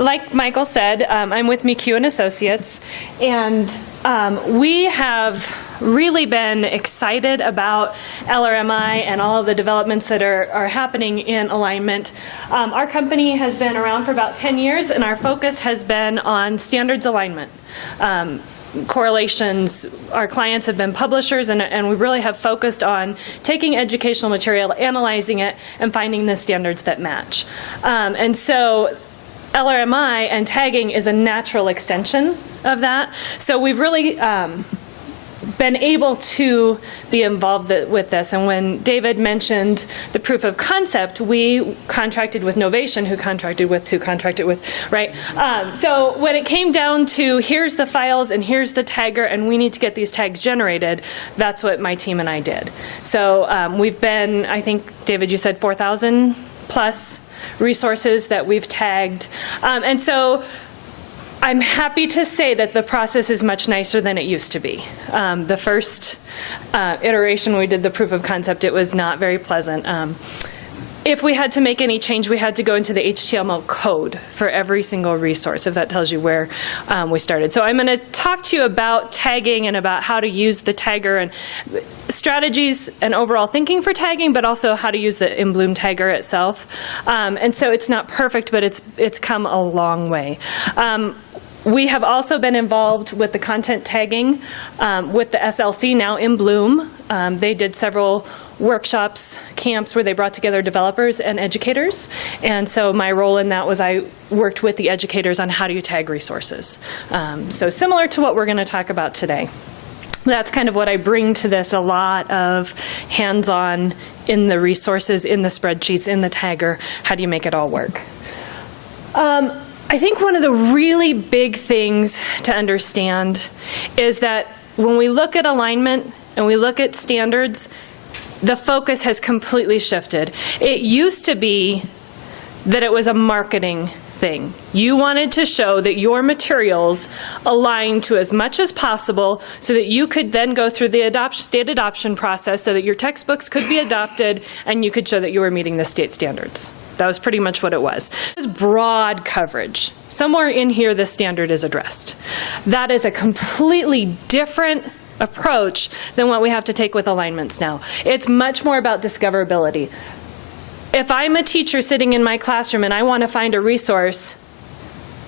like Michael said, I'm with McHugh and Associates, and we have really been excited about LRMI and all of the developments that are happening in alignment. Our company has been around for about 10 years, and our focus has been on standards alignment. Correlations, our clients have been publishers, and we really have focused on taking educational material, analyzing it, and finding the standards that match. And so LRMI and tagging is a natural extension of that. So we've really been able to be involved with this. And when David mentioned the proof of concept, we contracted with Novation, who contracted with, right? So when it came down to here's the files and here's the tagger and we need to get these tags generated, that's what my team and I did. So we've been, I think, David, you said 4,000 plus resources that we've tagged. And so I'm happy to say that the process is much nicer than it used to be. The first iteration when we did the proof of concept, it was not very pleasant. If we had to make any change, we had to go into the HTML code for every single resource, if that tells you where we started. So I'm going to talk to you about tagging and about how to use the tagger and strategies and overall thinking for tagging, but also how to use the InBloom tagger itself. And so it's not perfect, but it's come a long way. We have also been involved with the content tagging with the SLC, now InBloom. They did several workshops, camps where they brought together developers and educators. And so my role in that was I worked with the educators on how do you tag resources. So similar to what we're going to talk about today. That's kind of what I bring to this, a lot of hands-on in the resources, in the spreadsheets, in the tagger. How do you make it all work? I think one of the really big things to understand is that when we look at alignment and we look at standards, the focus has completely shifted. It used to be that it was a marketing thing. You wanted to show that your materials align to as much as possible so that you could then go through the state adoption process so that your textbooks could be adopted and you could show that you were meeting the state standards. That was pretty much what it was. It was broad coverage. Somewhere in here the standard is addressed. That is a completely different approach than what we have to take with alignments now. It's much more about discoverability. If I'm a teacher sitting in my classroom and I want to find a resource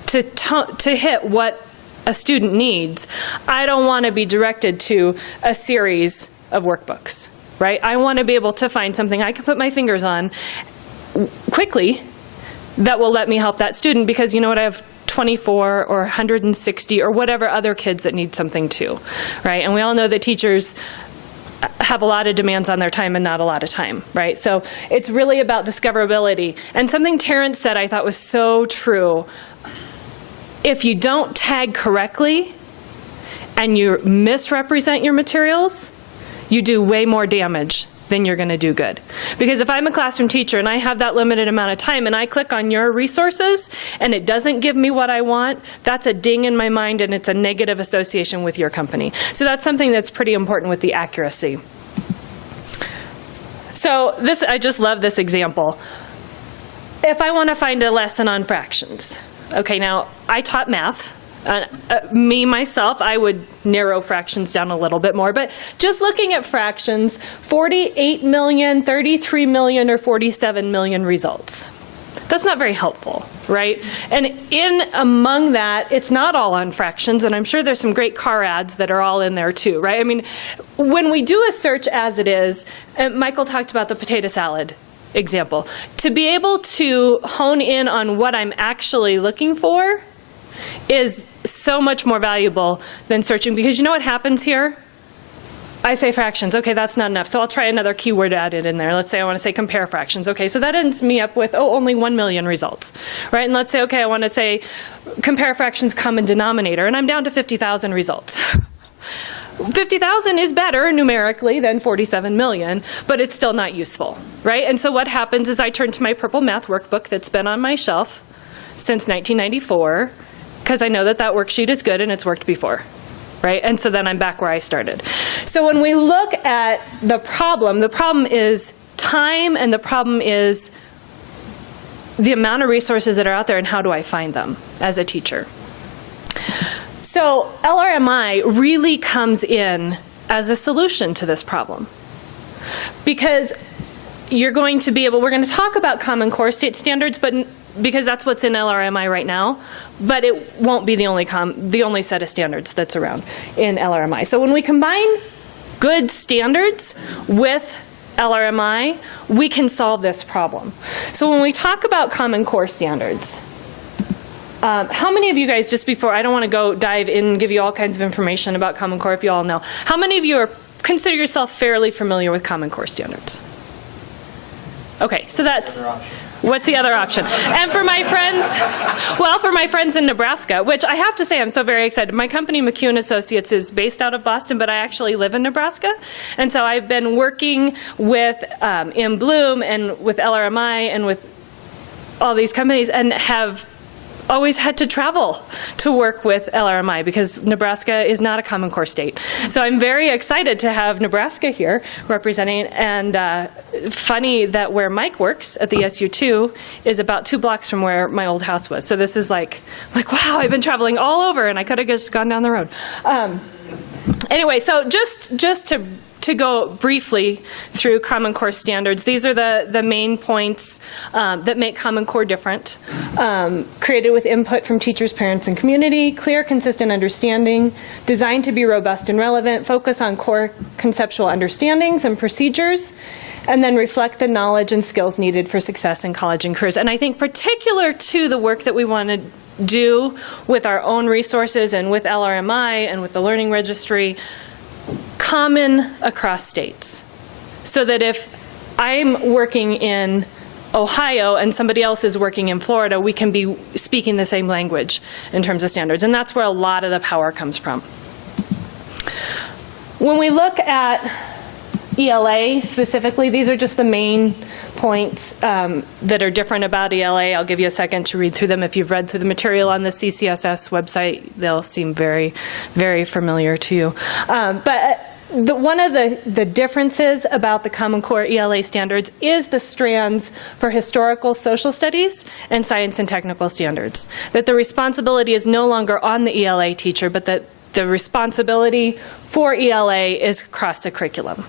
to hit what a student needs, I don't want to be directed to a series of workbooks, right? I want to be able to find something I can put my fingers on quickly that will let me help that student, because you know what, I have 24 or 160 or whatever other kids that need something too, right? And we all know that teachers have a lot of demands on their time and not a lot of time, right? So it's really about discoverability. And something Terrence said I thought was so true. If you don't tag correctly and you misrepresent your materials, you do way more damage than you're going to do good. Because if I'm a classroom teacher and I have that limited amount of time and I click on your resources and it doesn't give me what I want, that's a ding in my mind and it's a negative association with your company. So that's something that's pretty important with the accuracy. So this, I just love this example. If I want to find a lesson on fractions, okay, now I taught math. Myself, I would narrow fractions down a little bit more, but just looking at fractions, 48 million, 33 million, or 47 million results. That's not very helpful, right? And in among that, it's not all on fractions, and I'm sure there's some great car ads that are all in there too, right? I mean, when we do a search as it is, and Michael talked about the potato salad example, to be able to hone in on what I'm actually looking for is so much more valuable than searching, because you know what happens here? I say fractions. Okay, that's not enough. So I'll try another keyword added in there. Let's say I want to say compare fractions. Okay, so that ends me up with, oh, only 1 million results, right? And let's say, okay, I want to say compare fractions common denominator, and I'm down to 50,000 results. 50,000 is better numerically than 47 million, but it's still not useful, right? And so what happens is I turn to my purple math workbook that's been on my shelf since 1994, because I know that that worksheet is good and it's worked before, right? And so then I'm back where I started. So when we look at the problem is time, and the problem is the amount of resources that are out there and how do I find them as a teacher. So LRMI really comes in as a solution to this problem, because you're going to be able, we're going to talk about Common Core state standards, but because that's what's in LRMI right now, but it won't be the only set of standards that's around in LRMI. So when we combine good standards with LRMI, we can solve this problem. So when we talk about Common Core standards, how many of you guys, just before, I don't want to go dive in and give you all kinds of information about Common Core if you all know, how many of you consider yourself fairly familiar with Common Core standards? Okay, so that's, what's the other option? And for my friends, well, for my friends in Nebraska, which I have to say I'm so very excited. My company, McEwen Associates, is based out of Boston, but I actually live in Nebraska. And so I've been working with in Bloom and with LRMI and with all these companies and have always had to travel to work with LRMI because Nebraska is not a Common Core state. So I'm very excited to have Nebraska here representing, and funny that where Mike works at the SU2 is about 2 blocks from where my old house was. So this is like wow, I've been traveling all over and I could have just gone down the road. Anyway, so just to go briefly through Common Core standards, these are the main points that make Common Core different. Created with input from teachers, parents, and community, clear, consistent understanding, designed to be robust and relevant, focus on core conceptual understandings and procedures, and then reflect the knowledge and skills needed for success in college and careers. And I think particular to the work that we want to do with our own resources and with LRMI and with the Learning Registry, common across states, so that if I'm working in Ohio and somebody else is working in Florida, we can be speaking the same language in terms of standards. And that's where a lot of the power comes from. When we look at ELA specifically, these are just the main points that are different about ELA. I'll give you a second to read through them. If you've read through the material on the CCSS website, they'll seem very, very familiar to you. But one of the differences about the Common Core ELA standards is the strands for historical social studies and science and technical standards. That the responsibility is no longer on the ELA teacher, but that the responsibility for ELA is across the curriculum,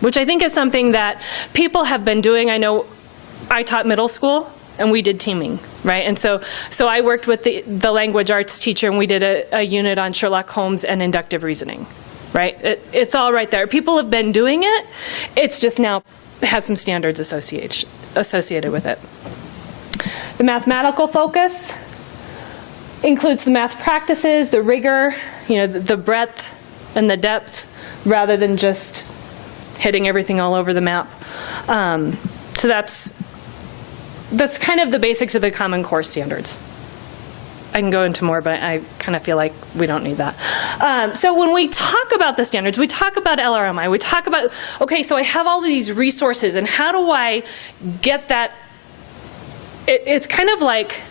which I think is something that people have been doing. I know I taught middle school and we did teaming, right? And so I worked with the language arts teacher and we did a unit on Sherlock Holmes and inductive reasoning, right? It's all right there. People have been doing it. It's just now has some standards associated with it. The mathematical focus includes the math practices, the rigor, the breadth and the depth, rather than just hitting everything all over the map. So that's kind of the basics of the Common Core standards. I can go into more, but I kind of feel like we don't need that. So when we talk about the standards, we talk about LRMI, we talk about, okay, so I have all of these resources, and how do I get that? It's kind of like,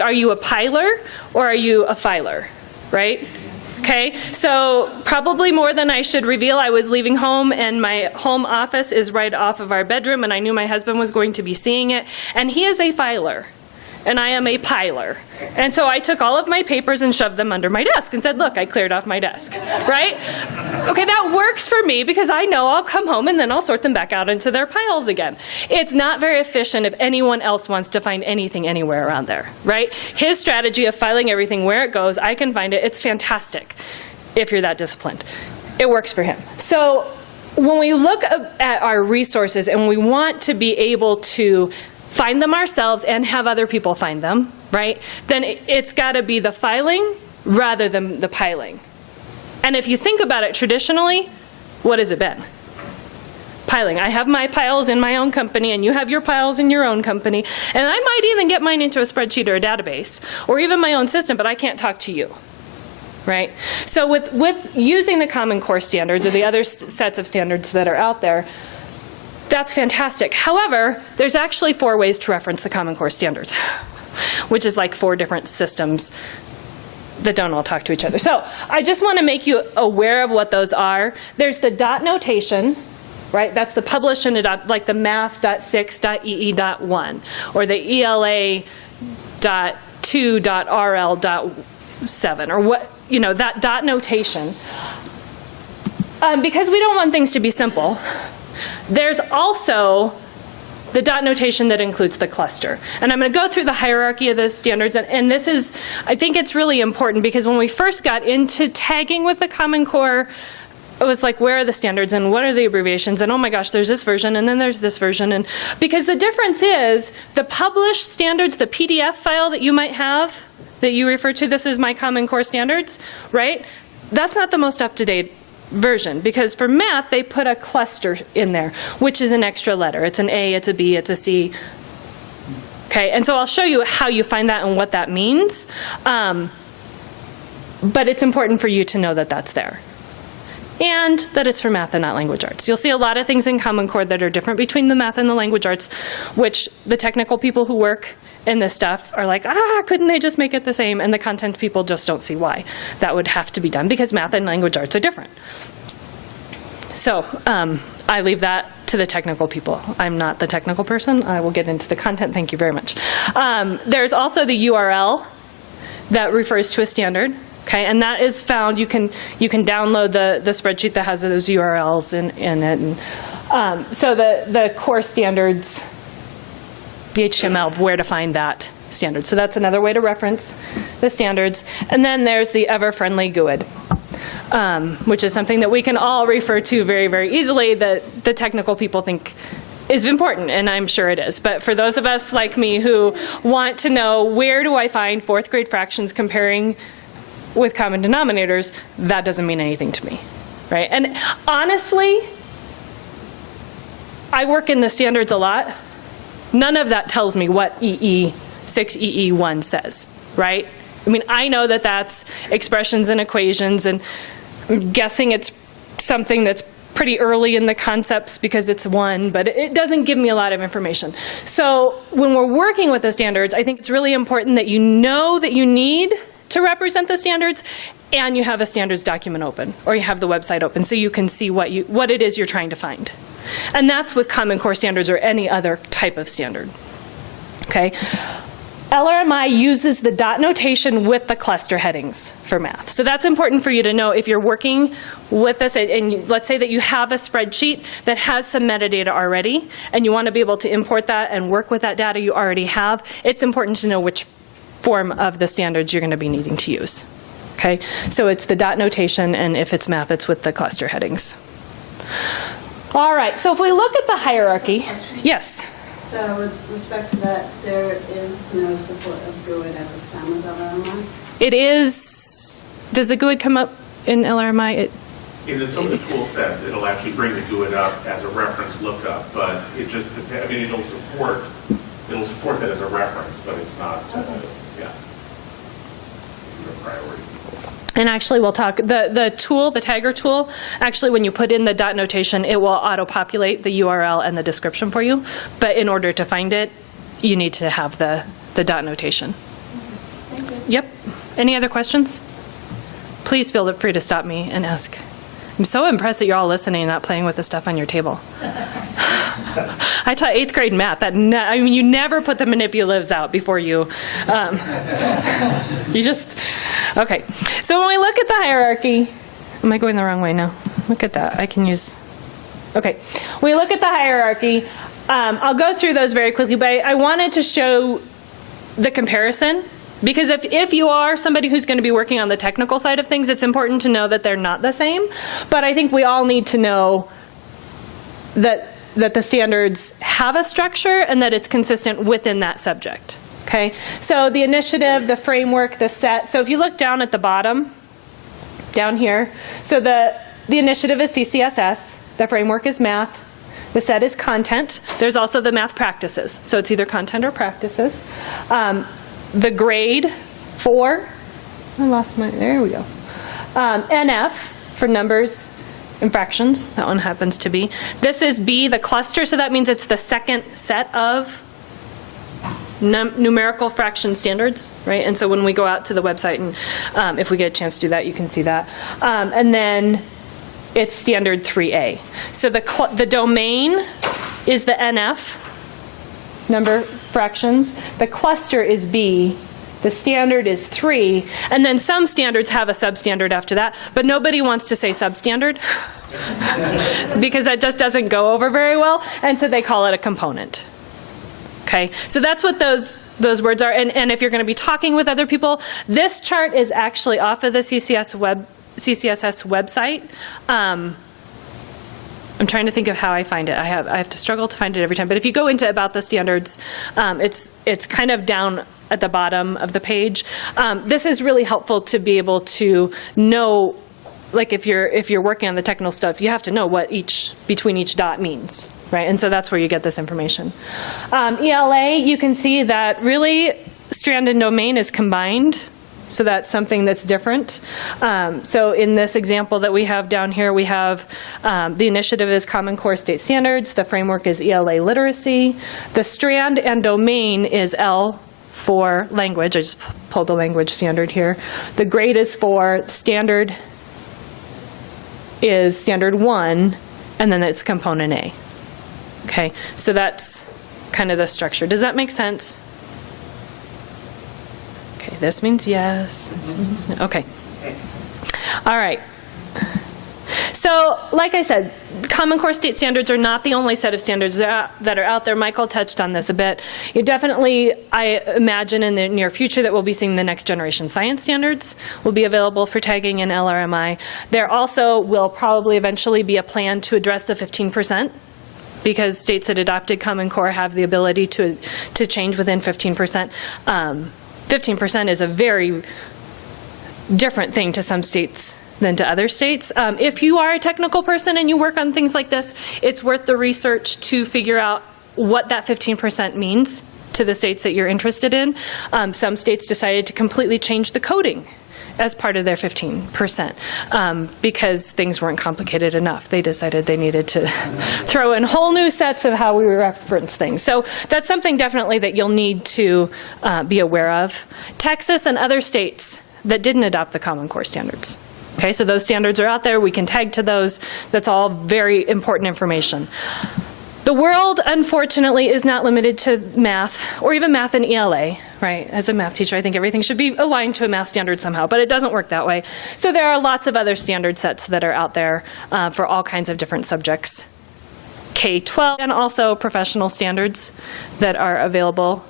are you a piler or are you a filer, right? Okay, so probably more than I should reveal, I was leaving home and my home office is right off of our bedroom and I knew my husband was going to be seeing it, and he is a filer and I am a piler. And so I took all of my papers and shoved them under my desk and said, look, I cleared off my desk, right? Okay, that works for me because I know I'll come home and then I'll sort them back out into their piles again. It's not very efficient if anyone else wants to find anything anywhere around there, right? His strategy of filing everything where it goes, I can find it, it's fantastic if you're that disciplined. It works for him. So when we look at our resources and we want to be able to find them ourselves and have other people find them, right? Then it's got to be the filing rather than the piling. And if you think about it traditionally, what has it been? Piling. I have my piles in my own company and you have your piles in your own company. And I might even get mine into a spreadsheet or a database or even my own system, but I can't talk to you, right? So with using the Common Core standards or the other sets of standards that are out there, that's fantastic. However, there's actually 4 ways to reference the Common Core standards, which is like 4 different systems that don't all talk to each other. So I just want to make you aware of what those are. There's the dot notation, right? That's the published and adopt, like the math.6.ee.1 or the ELA.2.RL.7 or what, you know, that dot notation. Because we don't want things to be simple, there's also the dot notation that includes the cluster. And I'm going to go through the hierarchy of the standards, and this is, I think it's really important because when we first got into tagging with the Common Core, it was like, where are the standards and what are the abbreviations? And oh my gosh, there's this version and then there's this version. And because the difference is the published standards, the PDF file that you might have that you refer to, this is my Common Core standards, right? That's not the most up-to-date version, because for math they put a cluster in there, which is an extra letter. It's an A, it's a B, it's a C. Okay, and so I'll show you how you find that and what that means. But it's important for you to know that that's there. And that it's for math and not language arts. You'll see a lot of things in Common Core that are different between the math and the language arts, which the technical people who work in this stuff are like, couldn't they just make it the same? And the content people just don't see why that would have to be done, because math and language arts are different. So I leave that to the technical people. I'm not the technical person. I will get into the content. Thank you very much. There's also the URL that refers to a standard. Okay, and that is found, you can download the spreadsheet that has those URLs in it. And, so the core standards, the HTML of where to find that standard. So that's another way to reference the standards. And then there's the ever-friendly GUID, which is something that we can all refer to very, very easily that the technical people think is important, and I'm sure it is. But for those of us like me who want to know where do I find fourth grade fractions comparing with common denominators, that doesn't mean anything to me, right? And honestly, I work in the standards a lot. None of that tells me what EE 6EE1 says, right? I mean, I know that that's expressions and equations, and I'm guessing it's something that's pretty early in the concepts because it's one, but it doesn't give me a lot of information. So when we're working with the standards, I think it's really important that you know that you need to represent the standards, and you have a standards document open, or you have the website open, so you can see what it is you're trying to find. And that's with Common Core standards or any other type of standard. Okay. LRMI uses the dot notation with the cluster headings for math. So that's important for you to know if you're working with this, and let's say that you have a spreadsheet that has some metadata already, and you want to be able to import that and work with that data you already have. It's important to know which form of the standards you're going to be needing to use. Okay, so it's the dot notation, and if it's math, it's with the cluster headings. All right, so if we look at the hierarchy, yes? So with respect to that, there is no support of GUID at this time with LRMI? It is, does the GUID come up in LRMI? In some of the tool sets, it'll actually bring the GUID up as a reference lookup, but it just depends. I mean, it'll support that as a reference, but it's not, yeah, it's a priority. And actually we'll talk, the tool, the tagger tool, actually when you put in the dot notation, it will auto-populate the URL and the description for you. But in order to find it, you need to have the dot notation. Thank you. Yep. Any other questions? Please feel free to stop me and ask. I'm so impressed that you're all listening and not playing with the stuff on your table. I taught 8th grade math. I mean, you never put the manipulatives out before you, you just, okay. So when we look at the hierarchy, am I going the wrong way now? Look at that, I can use, okay. When we look at the hierarchy, I'll go through those very quickly, but I wanted to show the comparison. Because if you are somebody who's going to be working on the technical side of things, it's important to know that they're not the same. But I think we all need to know that the standards have a structure and that it's consistent within that subject. Okay? So the initiative, the framework, the set. So if you look down at the bottom, down here, so the initiative is CCSS, the framework is math, the set is content. There's also the math practices. So it's either content or practices. The grade 4, I lost my, there we go. NF for numbers and fractions, that one happens to be. This is B, the cluster, so that means it's the second set of numerical fraction standards, right? And so when we go out to the website and if we get a chance to do that, you can see that. And then it's standard 3A. So the domain is the NF, number fractions. The cluster is B. The standard is 3. And then some standards have a substandard after that, but nobody wants to say substandard because that just doesn't go over very well, and so they call it a component. Okay, so that's what those words are. And if you're going to be talking with other people, this chart is actually off of the CCSS website. I'm trying to think of how I find it. I have to struggle to find it every time. But if you go into About the Standards, it's kind of down at the bottom of the page. This is really helpful to be able to know, like if you're working on the technical stuff, you have to know what between each dot means, right? And so that's where you get this information. ELA, you can see that really strand and domain is combined. So that's something that's different. So in this example that we have down here, we have the initiative is Common Core State Standards. The framework is ELA literacy. The strand and domain is L for language. I just pulled the language standard here. The grade is 4. Standard is standard 1, and then it's component A. Okay, so that's kind of the structure. Does that make sense? Okay, this means yes, this means no. Okay. All right. So, like I said, Common Core State Standards are not the only set of standards that are out there. Michael touched on this a bit. You definitely, I imagine in the near future that we'll be seeing the next generation science standards will be available for tagging in LRMI. There also will probably eventually be a plan to address the 15%. Because states that adopted Common Core have the ability to change within 15%. 15% is a very different thing to some states than to other states. If you are a technical person and you work on things like this, it's worth the research to figure out what that 15% means to the states that you're interested in. Some states decided to completely change the coding as part of their 15% because things weren't complicated enough. They decided they needed to throw in whole new sets of how we reference things. So that's something definitely that you'll need to be aware of. Texas and other states that didn't adopt the Common Core standards. Okay, so those standards are out there. We can tag to those. That's all very important information. The world, unfortunately, is not limited to math, or even math and ELA, right? As a math teacher, I think everything should be aligned to a math standard somehow, but it doesn't work that way. So there are lots of other standard sets that are out there for all kinds of different subjects. K-12, and also professional standards that are available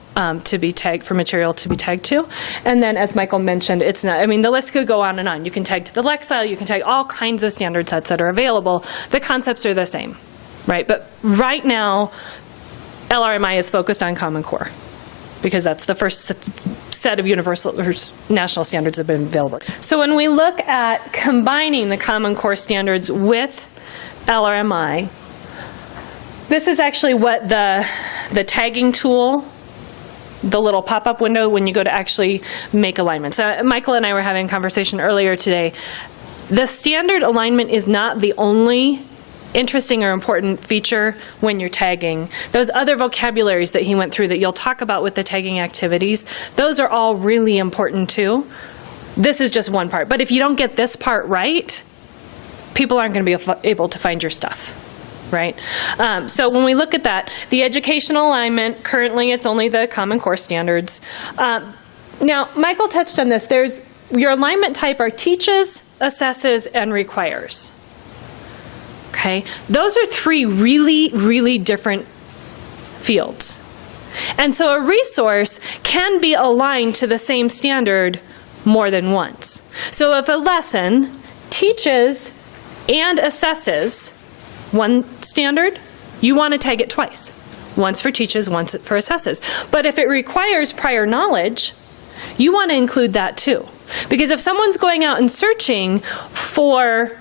to be tagged, for material to be tagged to. And then, as Michael mentioned, it's not, I mean, the list could go on and on. You can tag to the Lexile, you can tag all kinds of standard sets that are available. The concepts are the same. Right, but right now, LRMI is focused on Common Core because that's the first set of universal or national standards that have been available. So when we look at combining the Common Core standards with LRMI, this is actually what the tagging tool, the little pop-up window when you go to actually make alignments. Michael and I were having a conversation earlier today. The standard alignment is not the only interesting or important feature when you're tagging. Those other vocabularies that he went through that you'll talk about with the tagging activities, those are all really important too. This is just one part. But if you don't get this part right, people aren't going to be able to find your stuff. Right? So when we look at that, the educational alignment, currently it's only the Common Core standards. Now, Michael touched on this. There's your alignment type are teaches, assesses, and requires. Okay, those are 3 really, really different fields. And so a resource can be aligned to the same standard more than once. So if a lesson teaches and assesses one standard, you want to tag it twice. Once for teaches, once for assesses. But if it requires prior knowledge, you want to include that too. Because if someone's going out and searching for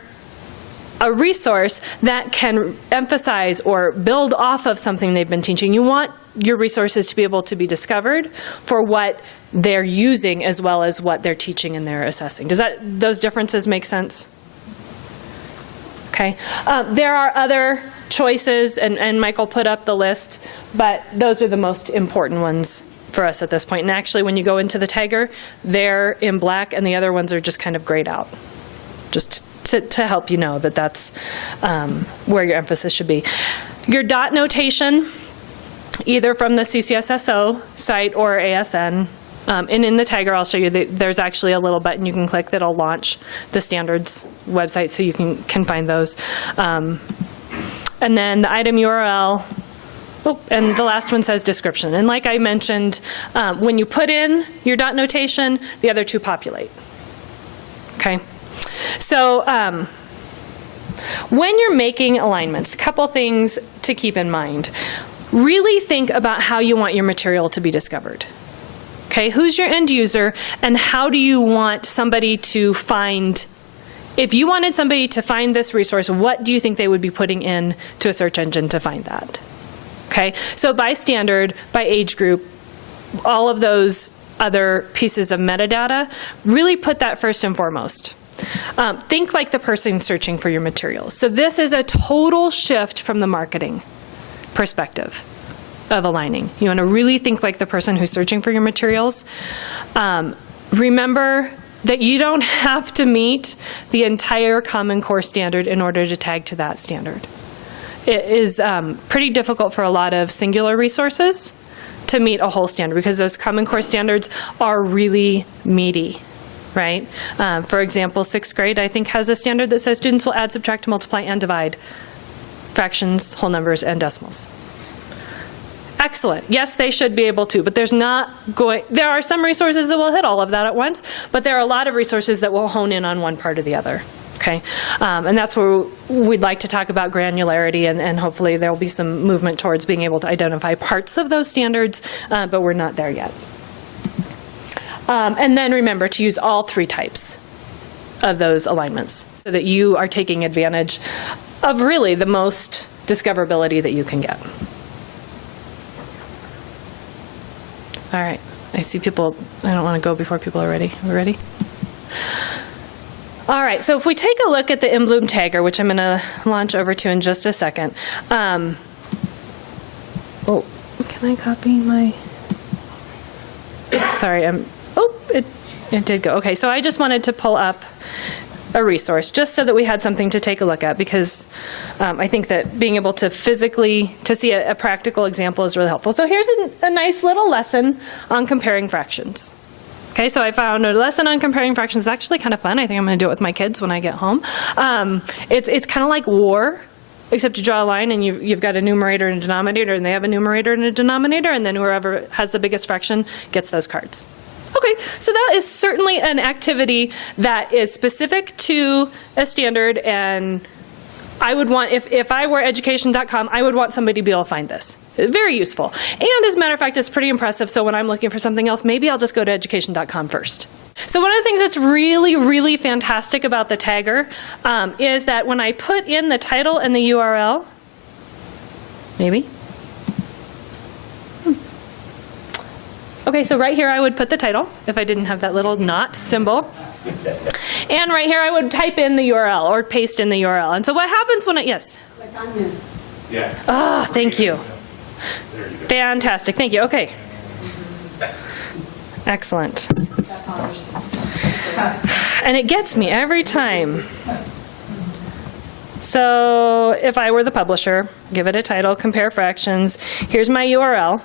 a resource that can emphasize or build off of something they've been teaching, you want your resources to be able to be discovered for what they're using as well as what they're teaching and they're assessing. Does those differences make sense? Okay. There are other choices, and Michael put up the list, but those are the most important ones for us at this point. And actually, when you go into the tagger, they're in black, and the other ones are just kind of grayed out. Just to help you know that that's where your emphasis should be. Your dot notation, either from the CCSSO site or ASN, and in the tagger, I'll show you that there's actually a little button you can click that'll launch the standards website, so you can find those. And then the item URL, and the last one says description. And like I mentioned, when you put in your dot notation, the other two populate. Okay? So when you're making alignments, a couple things to keep in mind. Really think about how you want your material to be discovered. Okay, who's your end user, and how do you want somebody to find, if you wanted somebody to find this resource, what do you think they would be putting in to a search engine to find that? Okay, so by standard, by age group, all of those other pieces of metadata, really put that first and foremost. Think like the person searching for your materials. So this is a total shift from the marketing perspective of aligning. You want to really think like the person who's searching for your materials. Remember that you don't have to meet the entire Common Core standard in order to tag to that standard. It is pretty difficult for a lot of singular resources to meet a whole standard, because those Common Core standards are really meaty, right? For example, 6th grade, I think, has a standard that says students will add, subtract, multiply, and divide fractions, whole numbers, and decimals. Excellent. Yes, they should be able to, but there are some resources that will hit all of that at once, but there are a lot of resources that will hone in on one part or the other. Okay, and that's where we'd like to talk about granularity, and hopefully there will be some movement towards being able to identify parts of those standards, but we're not there yet. And then remember to use all three types of those alignments so that you are taking advantage of really the most discoverability that you can get. All right, I see people, I don't want to go before people are ready. Are we ready? All right, so if we take a look at the InBloom tagger, which I'm going to launch over to in just a second. Oh, can I copy my, sorry, it did go. Okay, so I just wanted to pull up a resource just so that we had something to take a look at, because I think that being able to physically, to see a practical example is really helpful. So here's a nice little lesson on comparing fractions. Okay, so I found a lesson on comparing fractions. It's actually kind of fun. I think I'm going to do it with my kids when I get home. It's kind of like war, except you draw a line and you've got a numerator and a denominator, and they have a numerator and a denominator, and then whoever has the biggest fraction gets those cards. Okay, so that is certainly an activity that is specific to a standard, and I would want, if I were education.com, I would want somebody to be able to find this. Very useful. And as a matter of fact, it's pretty impressive, so when I'm looking for something else, maybe I'll just go to education.com first. So one of the things that's really, really fantastic about the tagger is that when I put in the title and the URL, maybe. Okay, so right here I would put the title, if I didn't have that little not symbol. And right here I would type in the URL or paste in the URL. And so what happens when yes? Like onion. Yeah. Ah, thank you. There you go. Fantastic, thank you, okay. Excellent. And it gets me every time. So if I were the publisher, give it a title, compare fractions, here's my URL.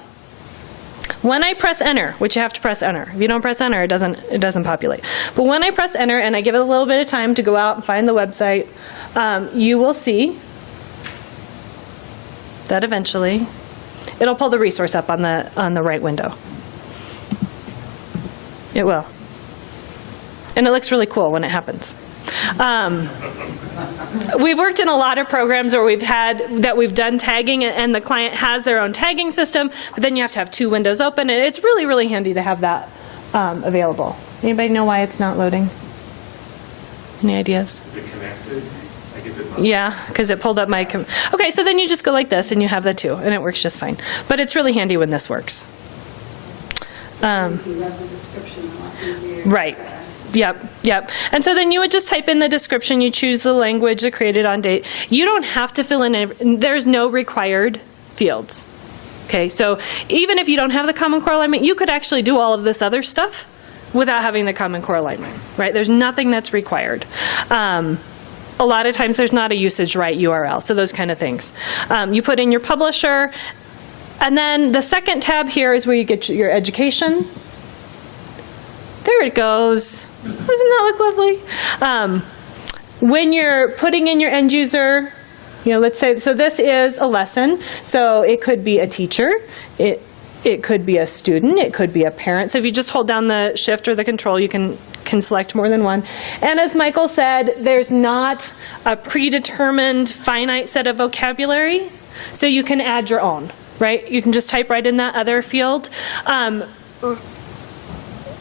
When I press enter, which you have to press enter. If you don't press enter, it doesn't populate. But when I press enter and I give it a little bit of time to go out and find the website, you will see that eventually it'll pull the resource up on the right window. It will. And it looks really cool when it happens. We've worked in a lot of programs where we've done tagging, and the client has their own tagging system, but then you have to have two windows open, and it's really, really handy to have that available. Anybody know why it's not loading? Any ideas? Is it connected? I guess it must. Yeah, because it pulled up my, okay, so then you just go like this and you have the two, and it works just fine. But it's really handy when this works. You can read the description a lot easier. Right. Yep. And so then you would just type in the description, you choose the language, the created on date. You don't have to fill in, there's no required fields. Okay, so even if you don't have the Common Core alignment, you could actually do all of this other stuff without having the Common Core alignment, right? There's nothing that's required. a lot of times there's not a usage right URL, so those kind of things. You put in your publisher, and then the second tab here is where you get your education. There it goes. Doesn't that look lovely? When you're putting in your end user, let's say, so this is a lesson, so it could be a teacher, it could be a student, it could be a parent. So if you just hold down the shift or the control, you can select more than one. And as Michael said, there's not a predetermined finite set of vocabulary, so you can add your own, right? You can just type right in that other field.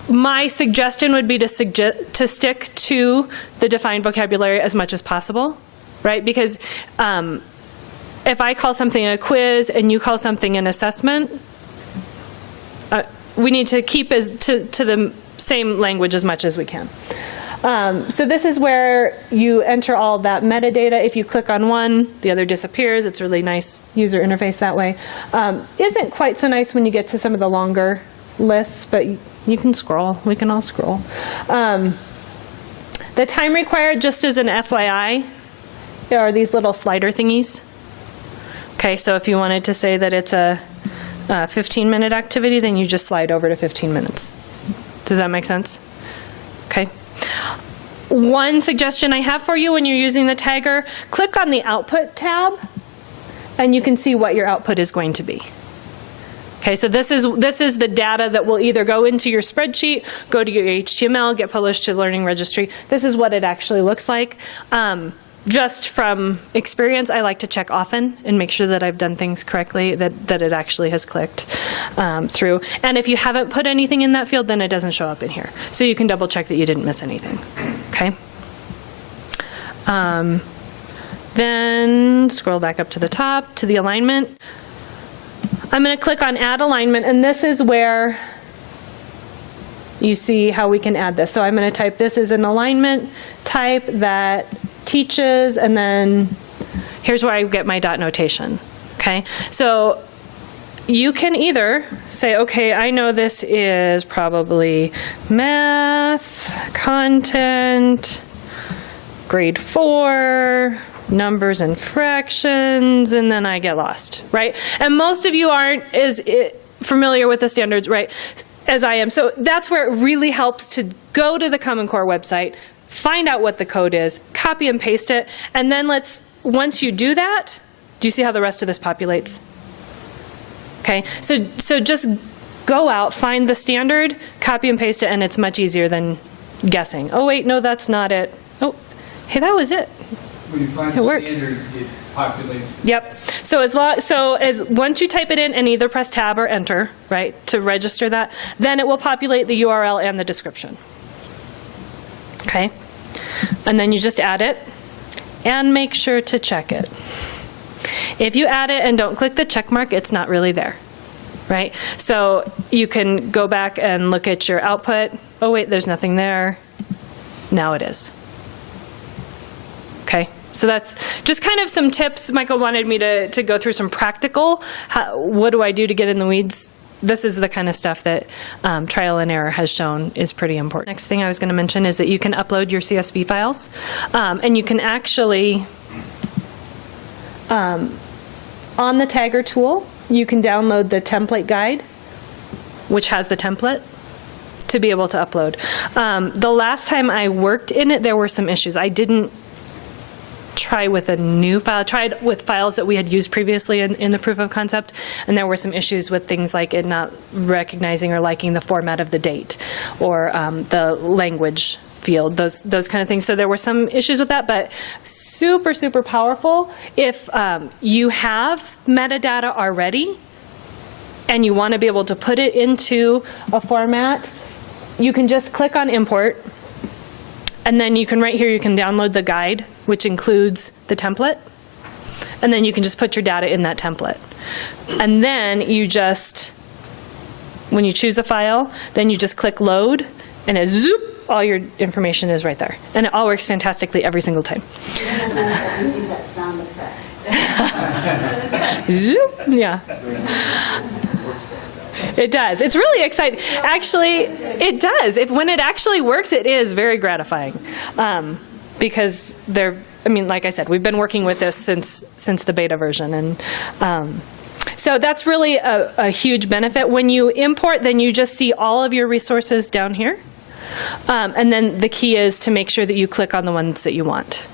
My suggestion would be to stick to the defined vocabulary as much as possible, right? Because if I call something a quiz and you call something an assessment, we need to keep to the same language as much as we can. So this is where you enter all that metadata. If you click on one, the other disappears. It's a really nice user interface that way. Isn't quite so nice when you get to some of the longer lists, but you can scroll. We can all scroll. The time required, just as an FYI, there are these little slider thingies. Okay, so if you wanted to say that it's a 15-minute activity, then you just slide over to 15 minutes. Does that make sense? Okay. One suggestion I have for you when you're using the tagger, click on the Output tab, and you can see what your output is going to be. Okay, so this is the data that will either go into your spreadsheet, go to your HTML, get published to the Learning Registry. This is what it actually looks like. Just from experience, I like to check often and make sure that I've done things correctly, that it actually has clicked through. And if you haven't put anything in that field, then it doesn't show up in here. So you can double check that you didn't miss anything, okay? Then scroll back up to the top to the alignment. I'm going to click on Add Alignment, and this is where you see how we can add this. So I'm going to type this as an alignment type that teaches, and then here's where I get my dot notation, okay? So you can either say, okay, I know this is probably math, content, grade 4, numbers and fractions, and then I get lost, right? And most of you aren't as familiar with the standards, right, as I am. So that's where it really helps to go to the Common Core website, find out what the code is, copy and paste it, and then once you do that, do you see how the rest of this populates? Okay, so just go out, find the standard, copy and paste it, and it's much easier than guessing. Oh wait, no, that's not it. Oh, hey, that was it. When you find It the works. standard, it populates. Yep. So as once you type it in and either press tab or enter, right, to register that, then it will populate the URL and the description. Okay. And then you just add it and make sure to check it. If you add it and don't click the check mark, it's not really there, right? So you can go back and look at your output. Oh wait, there's nothing there. Now it is. Okay. So that's just kind of some tips. Michael wanted me to go through some practical, what do I do to get in the weeds? This is the kind of stuff that trial and error has shown is pretty important. Next thing I was going to mention is that you can upload your CSV files, and you can actually, on the tagger tool, you can download the template guide, which has the template, to be able to upload. The last time I worked in it, there were some issues. I didn't try with a new file. I tried with files that we had used previously in the proof of concept, and there were some issues with things like it not recognizing or liking the format of the date or the language field, those kind of things. So there were some issues with that, but super, super powerful. If you have metadata already and you want to be able to put it into a format, you can just click on import, and then you can, right here, you can download the guide, which includes the template, and then you can just put your data in that template. And then you just, when you choose a file, then you just click load, and it zoop, all your information is right there. And it all works fantastically every single time. I need that sound effect. Zoop, yeah. It does. It's really exciting. Actually, it does. When it actually works, it is very gratifying. because like I said, we've been working with this since the beta version. And so that's really a huge benefit. When you import, then you just see all of your resources down here. And then the key is to make sure that you click on the ones that you want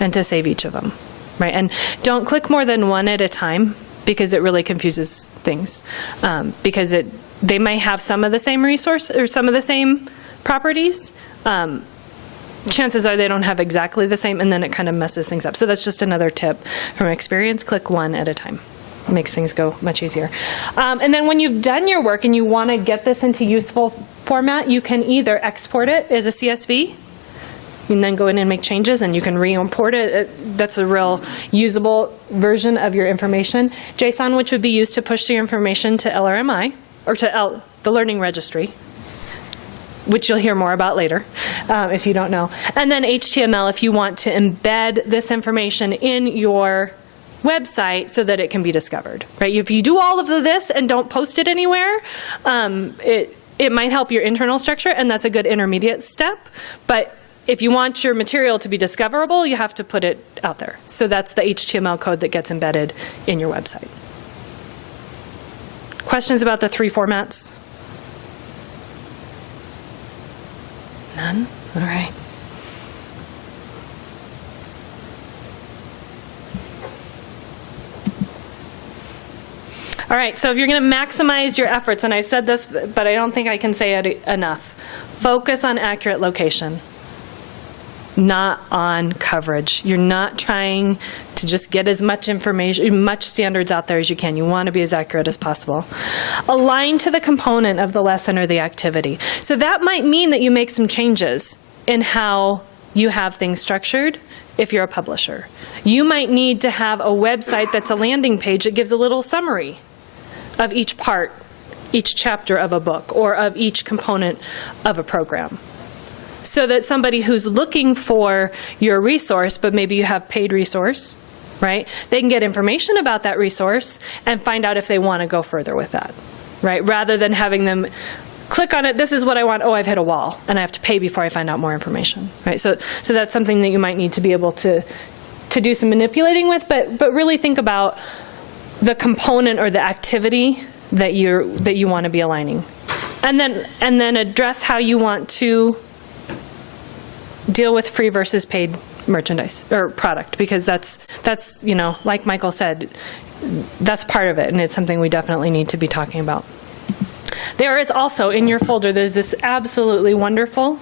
and to save each of them, right? And don't click more than one at a time, because it really confuses things. Because they might have some of the same resource or some of the same properties. Chances are they don't have exactly the same, and then it kind of messes things up. So that's just another tip from experience. Click one at a time. It makes things go much easier. And then when you've done your work and you want to get this into useful format, you can either export it as a CSV. You can then go in and make changes, and you can re-import it. That's a real usable version of your information. JSON, which would be used to push your information to LRMI, or to the Learning Registry, which you'll hear more about later if you don't know. And then HTML if you want to embed this information in your website so that it can be discovered, right? If you do all of this and don't post it anywhere, it might help your internal structure, and that's a good intermediate step. But if you want your material to be discoverable, you have to put it out there. So that's the HTML code that gets embedded in your website. Questions about the 3 formats? None? All right. All right, so if you're going to maximize your efforts, and I've said this, but I don't think I can say it enough, focus on accurate location, not on coverage. You're not trying to just get as much information, much standards out there as you can. You want to be as accurate as possible. Align to the component of the lesson or the activity. So that might mean that you make some changes in how you have things structured if you're a publisher. You might need to have a website that's a landing page that gives a little summary of each part, each chapter of a book, or of each component of a program, so that somebody who's looking for your resource, but maybe you have paid resource, right? They can get information about that resource and find out if they want to go further with that, right? Rather than having them click on it, this is what I want, oh, I've hit a wall, and I have to pay before I find out more information, right? So that's something that you might need to be able to do some manipulating with, but really think about the component or the activity that you want to be aligning. And then address how you want to deal with free versus paid merchandise or product, because that's like Michael said, that's part of it, and it's something we definitely need to be talking about. There is also in your folder, there's this absolutely wonderful,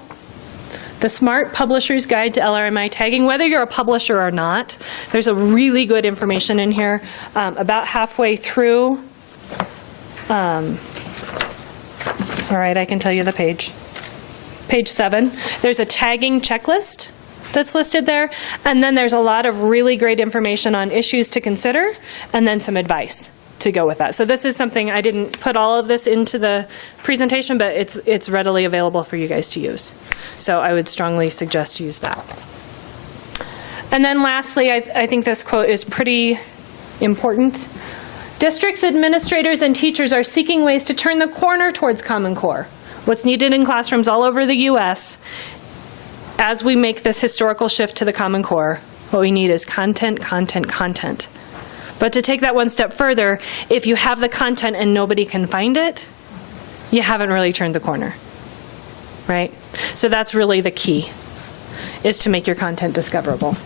the Smart Publisher's Guide to LRMI Tagging. Whether you're a publisher or not, there's a really good information in here. About halfway through, all right, I can tell you the page. Page 7, there's a tagging checklist that's listed there, and then there's a lot of really great information on issues to consider, and then some advice to go with that. So this is something, I didn't put all of this into the presentation, but it's readily available for you guys to use. So I would strongly suggest use that. And then lastly, I think this quote is pretty important. Districts, administrators, and teachers are seeking ways to turn the corner towards Common Core. What's needed in classrooms all over the U.S. as we make this historical shift to the Common Core, what we need is content, content, content. But to take that one step further, if you have the content and nobody can find it, you haven't really turned the corner, right? So that's really the key, is to make your content discoverable.